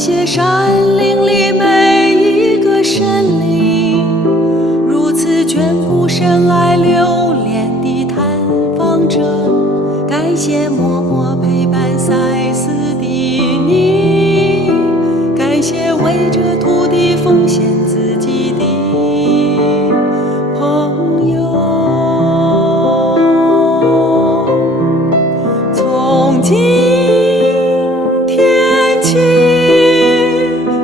谢山林里每一个生灵，如此眷顾深爱留恋的探访者。感谢默默陪伴赛斯的你，感谢为这土地奉献自己的朋友。从今天起，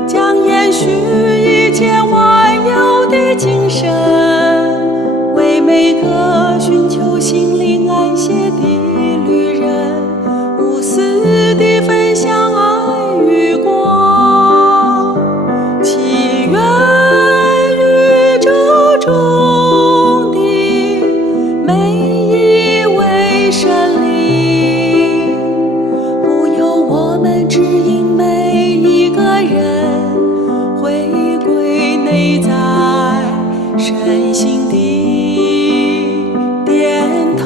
将延续一切万有的精神，为每个寻求心灵安歇的旅人，无私地分享爱与光，祈愿宇宙中的每一位生灵，护佑我们，指引每一个人回归内在身心的殿堂。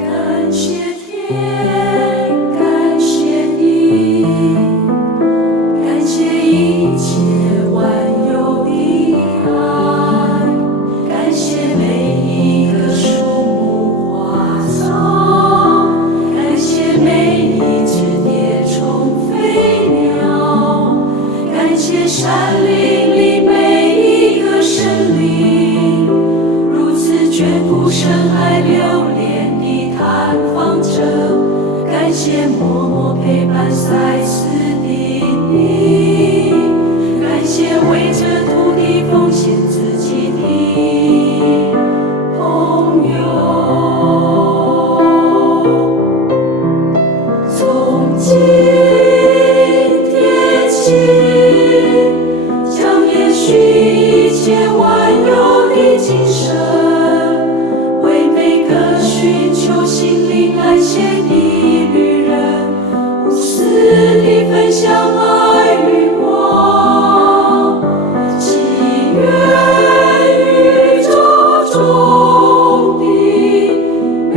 感谢天，感谢地，感谢一切万有的爱，感谢每一个树木花草，感谢每一只蝶虫飞鸟，感谢山林里每一个生灵，如此眷顾深爱留恋的探访者。感谢默默陪伴赛斯的你，感谢为这土地奉献自己的朋友。从今天起，将延续一切万有的精神，为每个寻求心灵安歇的旅人，无私地分享爱与光，祈愿宇宙中的每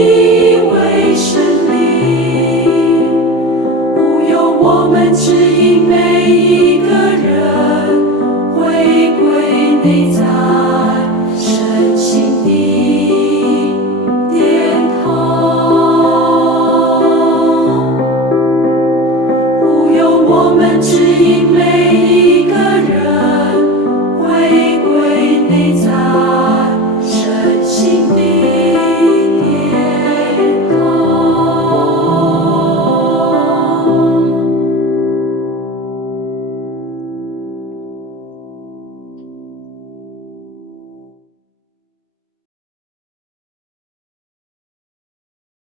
一位生灵，护佑我们，指引每一